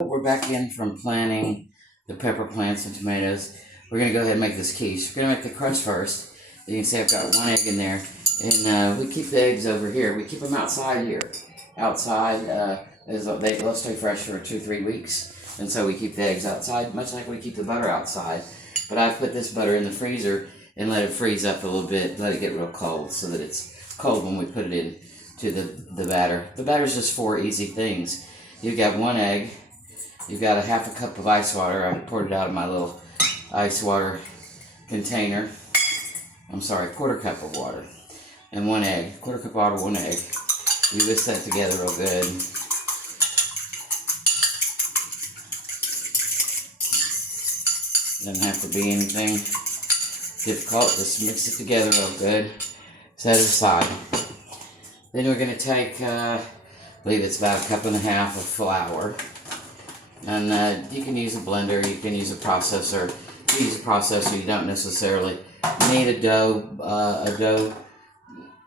We're back in from planting the pepper plants and tomatoes. We're going to go ahead and make this quiche. We're going to make the crust first. You can see I've got one egg in there. And we keep the eggs over here. We keep them outside here. Outside, they'll stay fresh for 2-3 weeks. And so we keep the eggs outside, much like we keep the butter outside. But I've put this butter in the freezer and let it freeze up a little bit, let it get real cold so that it's cold when we put it into the batter. The batter's just 4 easy things. You've got 1 egg. You've got a 1/2 cup of ice water. I poured it out of my little ice water container. I'm sorry, 1/4 cup of water. And 1 egg. 1/4 cup of water, 1 egg. You whisk that together real good. Doesn't have to be anything difficult. Just mix it together real good. Set it aside. Then we're going to take, I believe it's about 1.5 cups of flour. And you can use a blender, you can use a processor. If you use a processor, you don't necessarily need a dough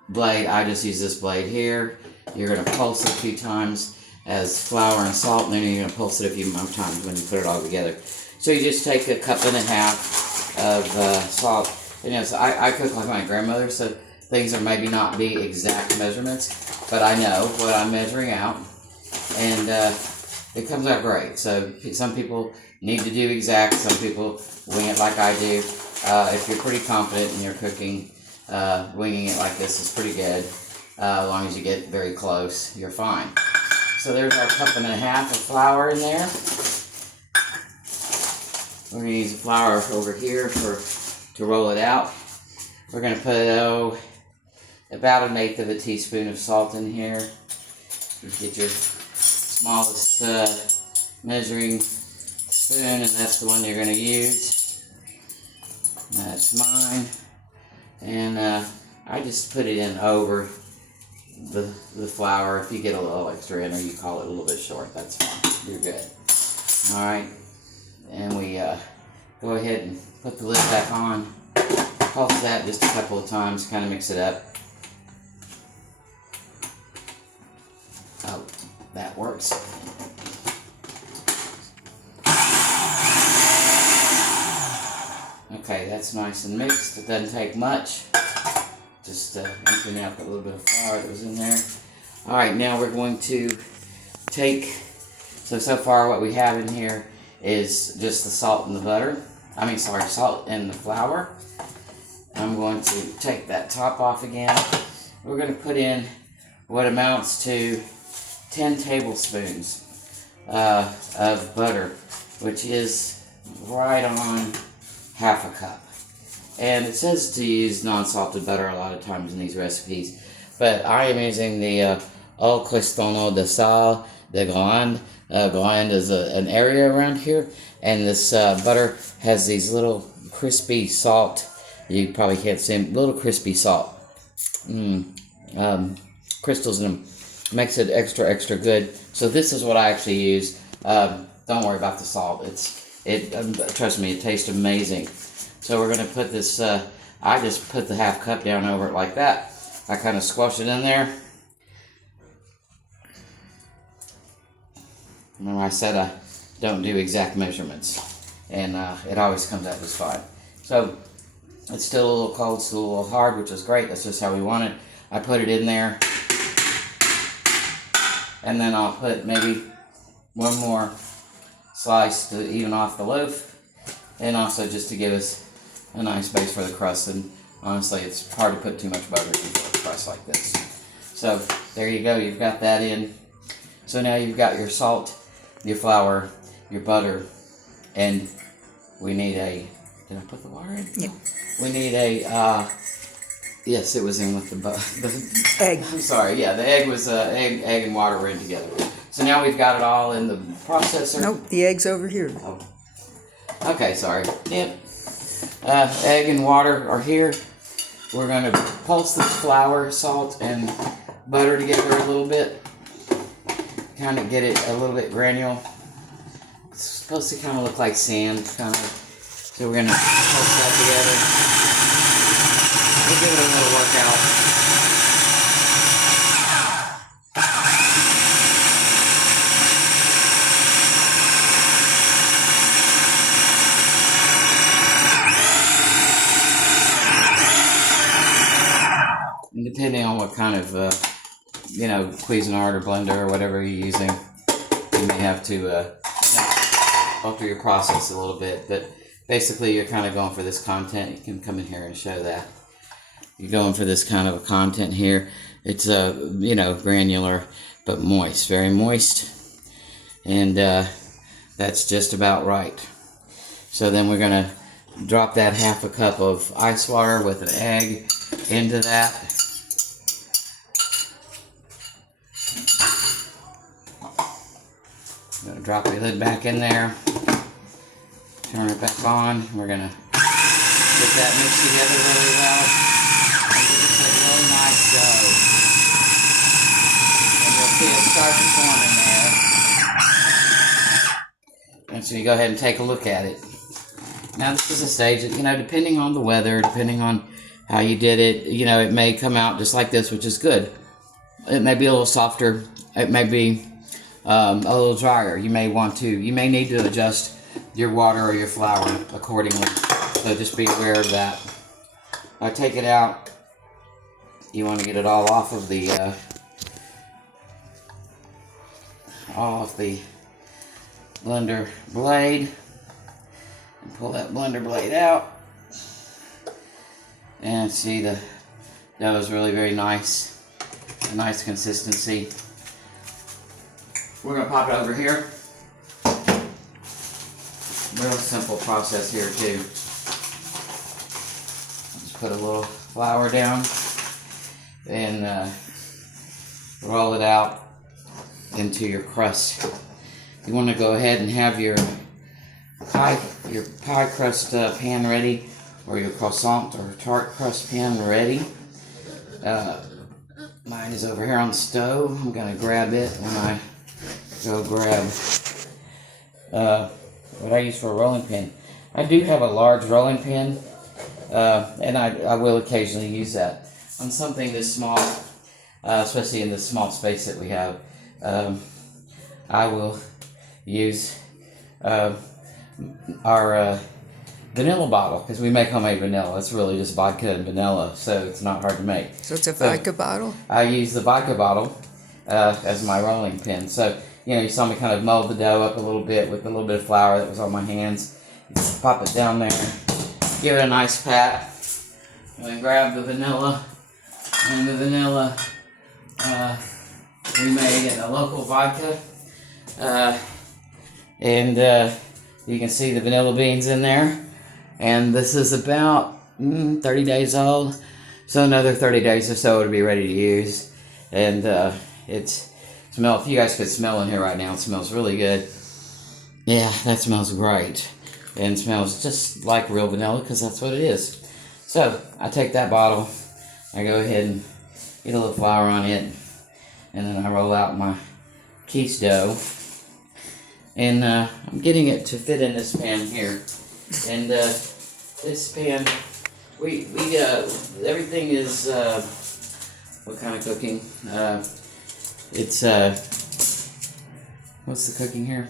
blade. I just use this blade here. You're going to pulse it a few times as flour and salt, and then you're going to pulse it a few more times when you put it all together. So you just take 1.5 cups of salt. And yes, I cook like my grandmother, so things are maybe not be exact measurements, but I know what I'm measuring out. And it comes out great. So some people need to do exact, some people wing it like I do. If you're pretty confident in your cooking, winging it like this is pretty good. As long as you get very close, you're fine. So there's our 1.5 cups of flour in there. We're going to use the flour over here to roll it out. We're going to put about 1/8 teaspoon of salt in here. You get your smallest measuring spoon, and that's the one you're going to use. That's mine. And I just put it in over the flour. If you get a little extra in, or you call it a little bit short, that's fine. You're good. Alright. And we go ahead and put the lid back on. Pulse that just a couple of times, kind of mix it up. Oh, that works. Okay, that's nice and mixed. It doesn't take much. Just emptying out a little bit of flour that was in there. Alright, now we're going to take, so far what we have in here is just the salt and the butter. Salt and the flour. I'm going to take that top off again. We're going to put in what amounts to 10 tablespoons of butter, which is right on 1/2 cup. And it says to use non-salted butter a lot of times in these recipes, but I am using the Au Cristono de Sal de Grande. Grande is an area around here, and this butter has these little crispy salt. You probably can't see them. Little crispy salt crystals in them. Makes it extra good. So this is what I actually use. Don't worry about the salt. Trust me, it tastes amazing. So we're going to put this, I just put the 1/2 cup down over it like that. I kind of squash it in there. Remember I said I don't do exact measurements, and it always comes out just fine. So it's still a little cold, still a little hard, which is great. That's just how we want it. I put it in there, and then I'll put maybe 1 more slice to even off the loaf, and also just to give us a nice base for the crust. And honestly, it's hard to put too much butter into a crust like this. So there you go, you've got that in. So now you've got your salt, your flour, your butter, and we need did I put the water in? Yep. We need yes, it was in with the egg. I'm sorry, yeah, the egg was, egg and water were in together. So now we've got it all in the processor. Nope, the egg's over here. Oh. Okay, sorry. Yep. Egg and water are here. We're going to pulse the flour, salt, and butter together a little bit. Kind of get it a little bit granular. It's supposed to kind of look like sand, kind of. So we're going to pulse that together. We'll give it a little workout. depending on what kind of, Cuisinart or blender or whatever you're using, you may have to alter your process a little bit. But basically, you're kind of going for this content. You can come in here and show that. You're going for this kind of a content here. It's, granular, but moist, very moist. And that's just about right. So then we're going to drop that half a cup of ice water with an egg into that. I'm going to drop the lid back in there. Turn it back on. We're going to get that mixed together really well. And get this a really nice dough. And you'll see it start to form in there. And so you go ahead and take a look at it. Now this is a stage that, depending on the weather, depending on how you did it, it may come out just like this, which is good. It may be a little softer. It may be a little drier. You may need to adjust your water or your flour accordingly. So just be aware of that. I take it out. You want to get it all off of the blender blade. And pull that blender blade out. And see, the dough is really very nice. A nice consistency. We're going to pop it over here. Real simple process here too. Just put a little flour down and roll it out into your crust. You want to go ahead and have your pie crust pan ready, or your croissant or tart crust pan ready. Mine is over here on the stove. I'm going to grab it when I go grab what I use for a rolling pin. I do have a large rolling pin, and I will occasionally use that on something this small, especially in the small space that we have. I will use our vanilla bottle, because we make homemade vanilla. It's really just vodka and vanilla, so it's not hard to make. So it's a vodka bottle? I use the vodka bottle as my rolling pin. So, you saw me kind of mold the dough up a little bit with a little bit of flour that was on my hands. You just pop it down there, give it a nice pat, and then grab the vanilla. And the vanilla we made in a local vodka. And you can see the vanilla beans in there. And this is about 30 days old. So another 30 days or so it'll be ready to use. And if you guys could smell in here right now, it smells really good. Yeah, that smells great. And smells just like real vanilla, because that's what it is. So I take that bottle, I go ahead and get a little flour on it, and then I roll out my quiche dough. And I'm getting it to fit in this pan here. And this pan, we everything is, what kind of cooking? It's, what's the cooking here?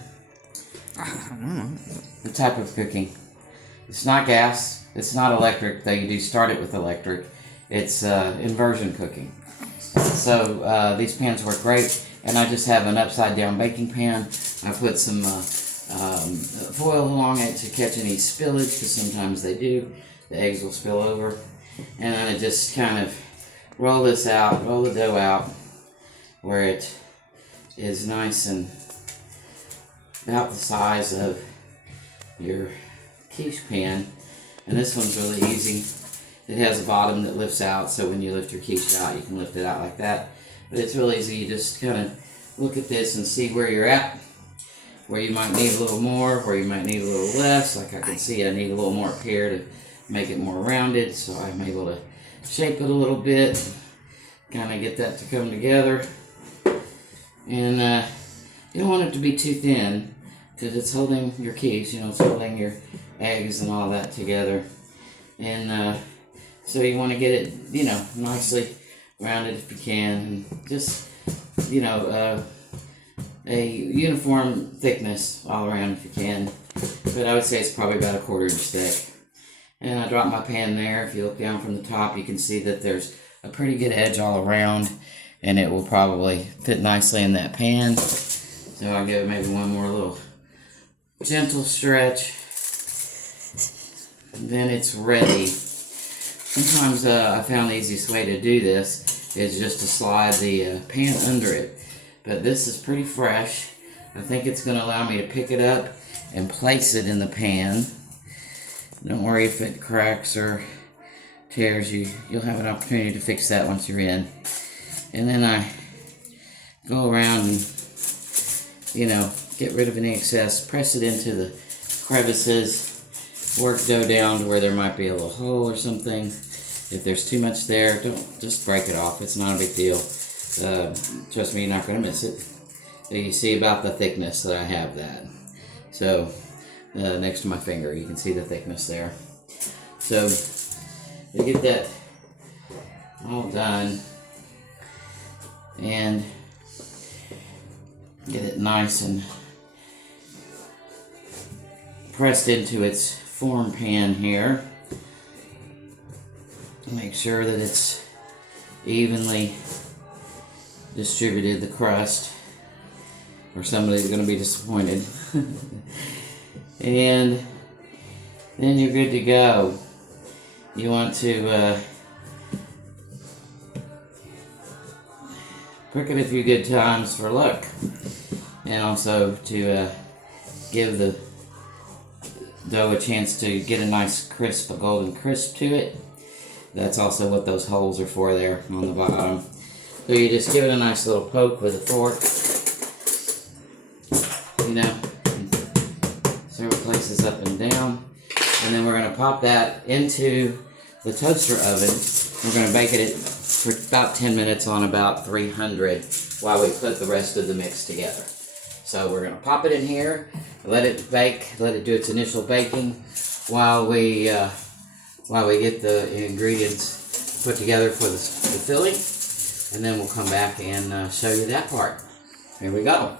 I don't know. The type of cooking. It's not gas. It's not electric, though you do start it with electric. It's inversion cooking. So these pans work great. And I just have an upside down baking pan. I put some foil along it to catch any spillage, because sometimes they do. The eggs will spill over. And then I just kind of roll the dough out where it is nice and about the size of your quiche pan. And this one's really easy. It has a bottom that lifts out, so when you lift your quiche out, you can lift it out like that. But it's real easy. You just kind of look at this and see where you're at, where you might need a little more, where you might need a little less. Like I can see I need a little more up here to make it more rounded, so I'm able to shape it a little bit, kind of get that to come together. And you don't want it to be too thin, because it's holding your quiche, it's holding your eggs and all that together. And so you want to get it, nicely rounded if you can, and just, a uniform thickness all around if you can. But I would say it's probably about a 1/4 inch thick. And I drop my pan there. If you look down from the top, you can see that there's a pretty good edge all around, and it will probably fit nicely in that pan. So I'll give it maybe one more little gentle stretch, and then it's ready. Sometimes I found the easiest way to do this is just to slide the pan under it, but this is pretty fresh. I think it's going to allow me to pick it up and place it in the pan. Don't worry if it cracks or tears. You'll have an opportunity to fix that once you're in. And then I go around and, get rid of any excess, press it into the crevices, work dough down to where there might be a little hole or something. If there's too much there, don't just break it off. It's not a big deal. Trust me, you're not going to miss it. You see about the thickness that I have that. So next to my finger, you can see the thickness there. So to get that all done and get it nice and pressed into its form pan here, make sure that it's evenly distributed, the crust, or somebody's going to be disappointed. And then you're good to go. You want to prick it a few good times for luck, and also to give the dough a chance to get a nice crisp, a golden crisp to it. That's also what those holes are for there on the bottom. So you just give it a nice little poke with a fork, several places up and down, and then we're going to pop that into the toaster oven. We're going to bake it for about 10 minutes on about 300 while we put the rest of the mix together. So we're going to pop it in here, let it bake, let it do its initial baking while we get the ingredients put together for the filling, and then we'll come back and show you that part. Here we go.